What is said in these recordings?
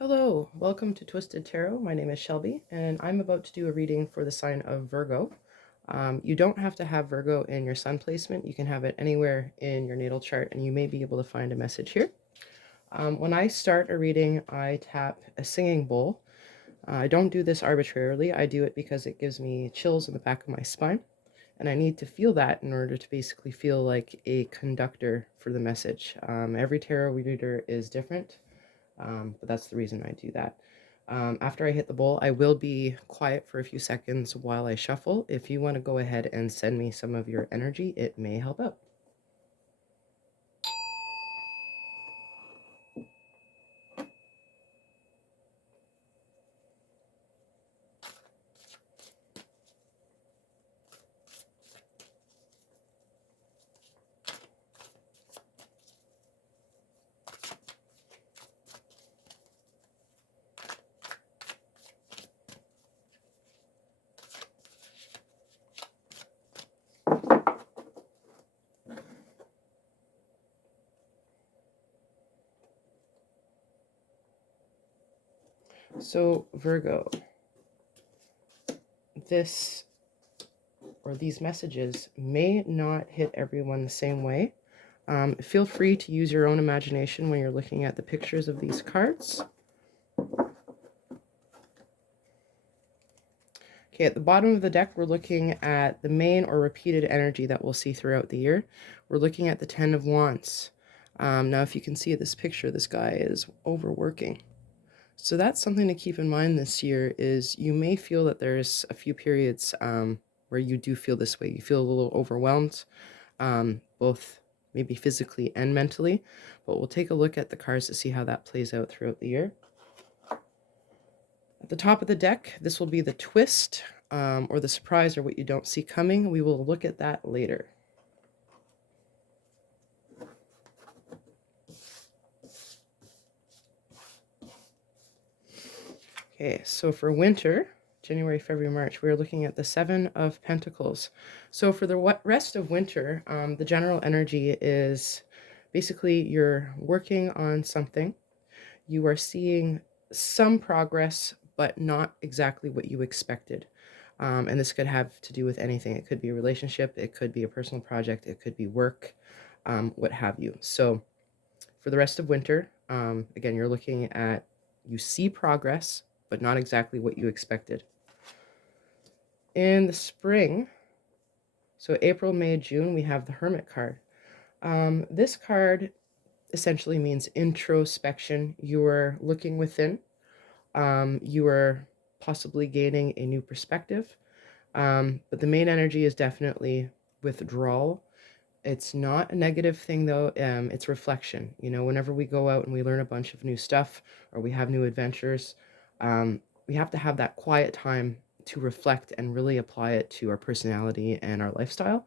Hello, welcome to Twisted Tarot. My name is Shelby, and I'm about to do a reading for the sign of Virgo. You don't have to have Virgo in your sun placement. You can have it anywhere in your natal chart, and you may be able to find a message here. When I start a reading, I tap a singing bowl. I don't do this arbitrarily. I do it because it gives me chills in the back of my spine, and I need to feel that in order to basically feel like a conductor for the message. Every tarot reader is different. But that's the reason I do that. After I hit the bowl, I will be quiet for a few seconds while I shuffle. If you want to go ahead and send me some of your energy, it may help out. So, Virgo, these messages may not hit everyone the same way. Feel free to use your own imagination when you're looking at the pictures of these cards. Okay, at the bottom of the deck, we're looking at the main or repeated energy that we'll see throughout the year. We're looking at the 10 of Wands. Now, if you can see this picture, this guy is overworking. So that's something to keep in mind this year is you may feel that there's a few periods where you do feel this way. You feel a little overwhelmed, both maybe physically and mentally. But we'll take a look at the cards to see how that plays out throughout the year. At the top of the deck, this will be the twist or the surprise or what you don't see coming. We will look at that later. Okay, so for winter, January, February, March, we're looking at the 7 of Pentacles. So for the rest of winter, the general energy is basically you're working on something. You are seeing some progress, but not exactly what you expected. And this could have to do with anything. It could be a relationship, it could be a personal project, it could be work, what have you. So for the rest of winter, again, you're looking at, you see progress, but not exactly what you expected. In the spring, so April, May, June, we have the Hermit card. This card essentially means introspection. You are looking within. You are possibly gaining a new perspective. But the main energy is definitely withdrawal. It's not a negative thing, though. It's reflection. You know, whenever we go out and we learn a bunch of new stuff or we have new adventures, we have to have that quiet time to reflect and really apply it to our personality and our lifestyle.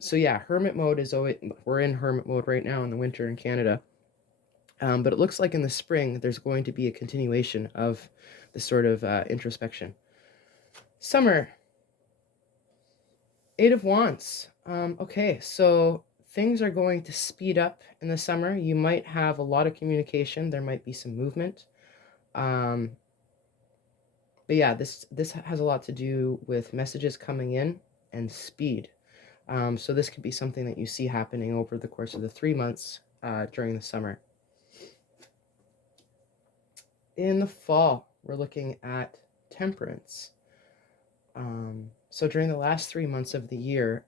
So yeah, hermit mode is always, we're in hermit mode right now in the winter in Canada. But it looks like in the spring, there's going to be a continuation of this sort of introspection. Summer, 8 of Wands. Okay, so things are going to speed up in the summer. You might have a lot of communication. There might be some movement. But yeah, this has a lot to do with messages coming in and speed. So this could be something that you see happening over the course of the 3 months during the summer. In the fall, we're looking at Temperance. So during the last 3 months of the year,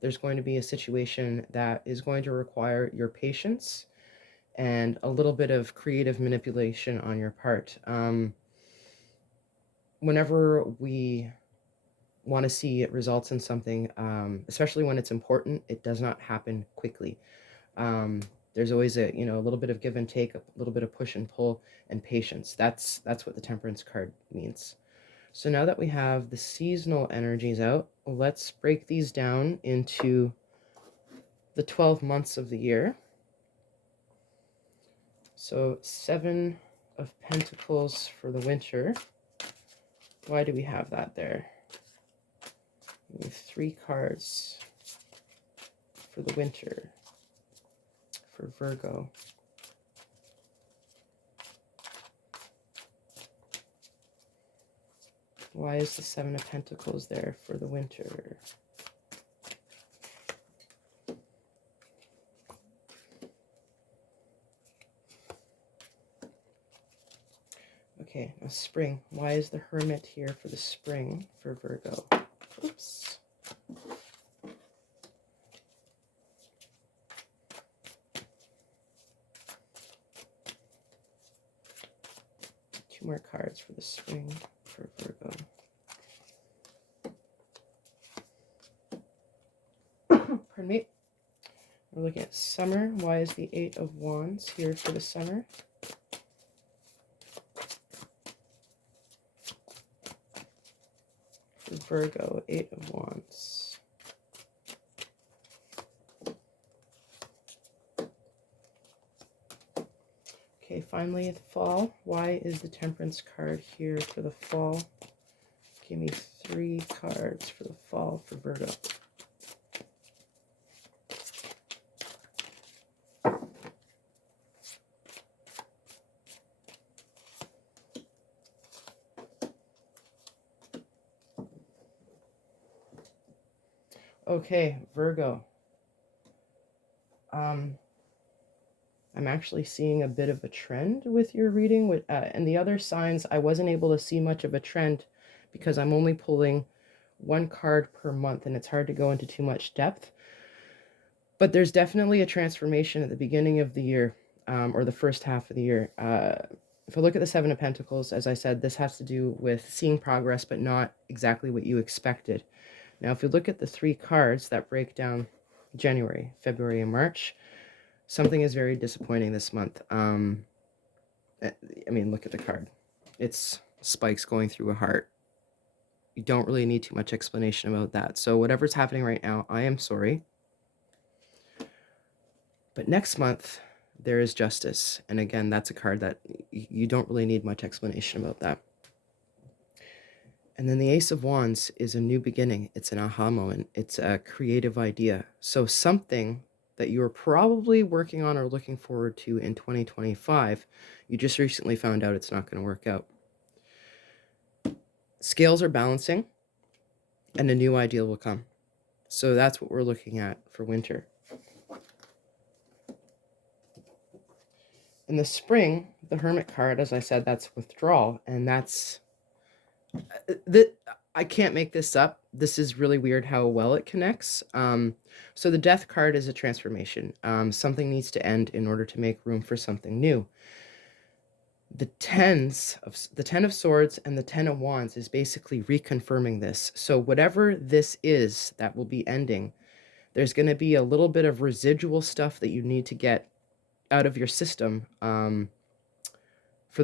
there's going to be a situation that is going to require your patience and a little bit of creative manipulation on your part. Whenever we want to see results in something, especially when it's important, it does not happen quickly. There's always a little bit of give and take, a little bit of push and pull, and patience. That's what the Temperance card means. So now that we have the seasonal energies out, let's break these down into the 12 months of the year. So 7 of Pentacles for the winter. Why do we have that there? We have 3 cards for the winter for Virgo. Why is the Seven of Pentacles there for the winter? Okay, now spring. Why is the Hermit here for the spring for Virgo? Oops. Two more cards for the spring for Virgo. Pardon me. We're looking at summer. Why is the Eight of Wands here for the summer? For Virgo, Eight of Wands. Okay, finally the fall. Why is the Temperance card here for the fall? Give me 3 cards for the fall for Virgo. Okay, Virgo. I'm actually seeing a bit of a trend with your reading. And the other signs, I wasn't able to see much of a trend because I'm only pulling 1 card per month, and it's hard to go into too much depth. But there's definitely a transformation at the beginning of the year, or the first half of the year. If I look at the Seven of Pentacles, as I said, this has to do with seeing progress, but not exactly what you expected. Now, if you look at the 3 cards that break down January, February, and March, something is very disappointing this month. I mean, look at the card. It's spikes going through a heart. You don't really need too much explanation about that. So whatever's happening right now, I am sorry. But next month, there is justice. And again, that's a card that you don't really need much explanation about that. And then the Ace of Wands is a new beginning. It's an aha moment. It's a creative idea. So something that you were probably working on or looking forward to in 2025, you just recently found out it's not going to work out. Scales are balancing, and a new ideal will come. So that's what we're looking at for winter. In the spring, the Hermit card, as I said, that's withdrawal, and that's... I can't make this up. This is really weird how well it connects. So the Death card is a transformation. Something needs to end in order to make room for something new. The Ten of Swords and the Ten of Wands is basically reconfirming this. So whatever this is that will be ending, there's going to be a little bit of residual stuff that you need to get out of your system for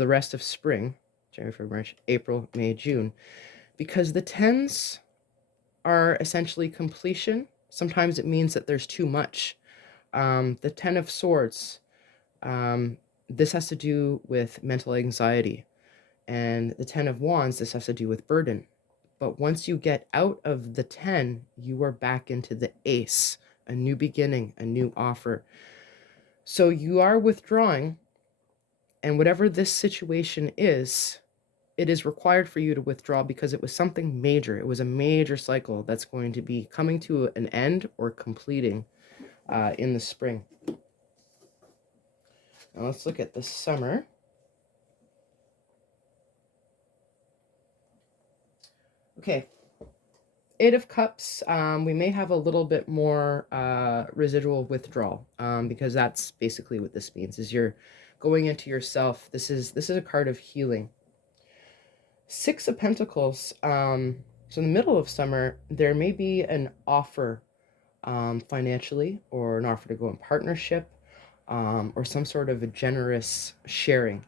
the rest of spring, January, February, March, April, May, June. Because the tens are essentially completion. Sometimes it means that there's too much. The Ten of Swords, this has to do with mental anxiety. And the Ten of Wands, this has to do with burden. But once you get out of the 10, you are back into the Ace, a new beginning, a new offer. So you are withdrawing, and whatever this situation is, it is required for you to withdraw because it was something major. It was a major cycle that's going to be coming to an end or completing in the spring. Now let's look at the summer. Okay, Eight of Cups, we may have a little bit more residual withdrawal because that's basically what this means, is you're going into yourself. This is a card of healing. Six of Pentacles, so in the middle of summer, there may be an offer financially, or an offer to go in partnership, or some sort of a generous sharing.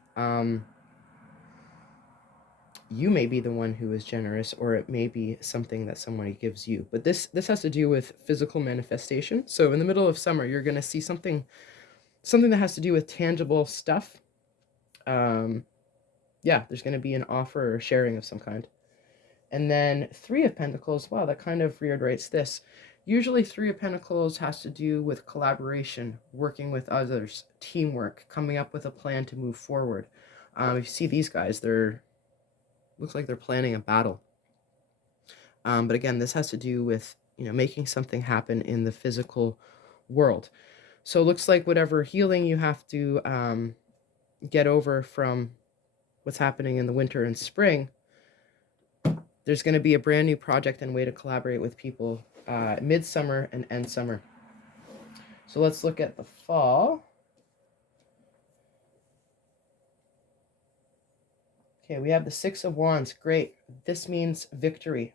You may be the one who is generous, or it may be something that somebody gives you. But this has to do with physical manifestation. So in the middle of summer, you're going to see something that has to do with tangible stuff. Yeah, there's going to be an offer or sharing of some kind. And then Three of Pentacles, wow, that kind of reiterates this. Usually Three of Pentacles has to do with collaboration, working with others, teamwork, coming up with a plan to move forward. If you see these guys, looks like they're planning a battle. But again, this has to do with, making something happen in the physical world. So it looks like whatever healing you have to get over from what's happening in the winter and spring, there's going to be a brand new project and way to collaborate with people midsummer and end summer. So let's look at the fall. Okay, we have the Six of Wands. Great. This means victory.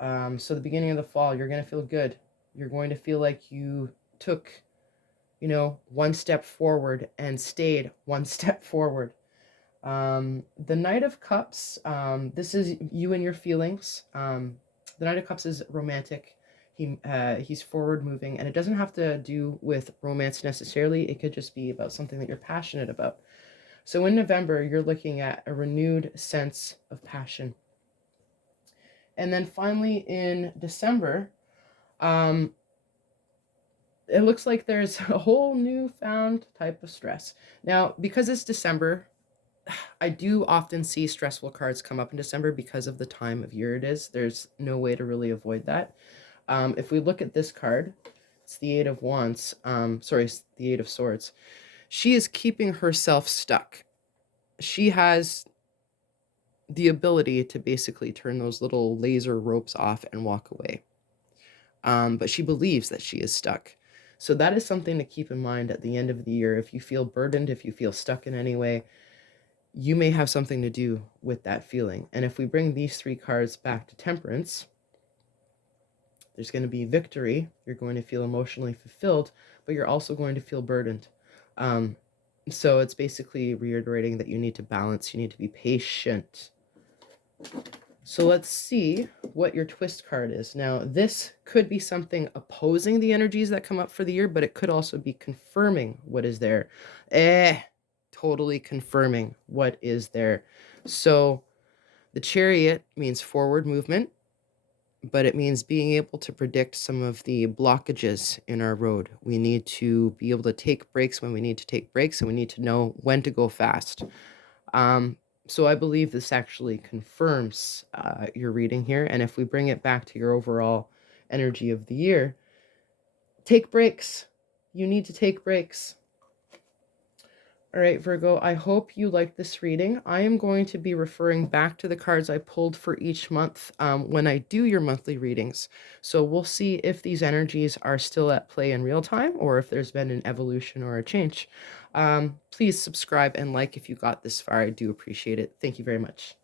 So the beginning of the fall, you're going to feel good. You're going to feel like you took, one step forward and stayed one step forward. The Knight of Cups, this is you and your feelings. The Knight of Cups is romantic. He's forward moving, and it doesn't have to do with romance necessarily. It could just be about something that you're passionate about. So in November, you're looking at a renewed sense of passion. And then finally in December, it looks like there's a whole newfound type of stress. Now, because it's December, I do often see stressful cards come up in December because of the time of year it is. There's no way to really avoid that. If we look at this card, it's the Eight of Wands. It's the Eight of Swords. She is keeping herself stuck. She has the ability to basically turn those little laser ropes off and walk away. But she believes that she is stuck. So that is something to keep in mind at the end of the year. If you feel burdened, if you feel stuck in any way, you may have something to do with that feeling. And if we bring these three cards back to Temperance, there's going to be victory. You're going to feel emotionally fulfilled, but you're also going to feel burdened. So it's basically reiterating that you need to balance, you need to be patient. So let's see what your twist card is. Now, this could be something opposing the energies that come up for the year, but it could also be confirming what is there. Totally confirming what is there. So the Chariot means forward movement, but it means being able to predict some of the blockages in our road. We need to be able to take breaks when we need to take breaks, and we need to know when to go fast. So I believe this actually confirms your reading here. And if we bring it back to your overall energy of the year, take breaks. You need to take breaks. All right, Virgo, I hope you like this reading. I am going to be referring back to the cards I pulled for each month when I do your monthly readings. So we'll see if these energies are still at play in real time or if there's been an evolution or a change. Please subscribe and like if you got this far. I do appreciate it. Thank you very much.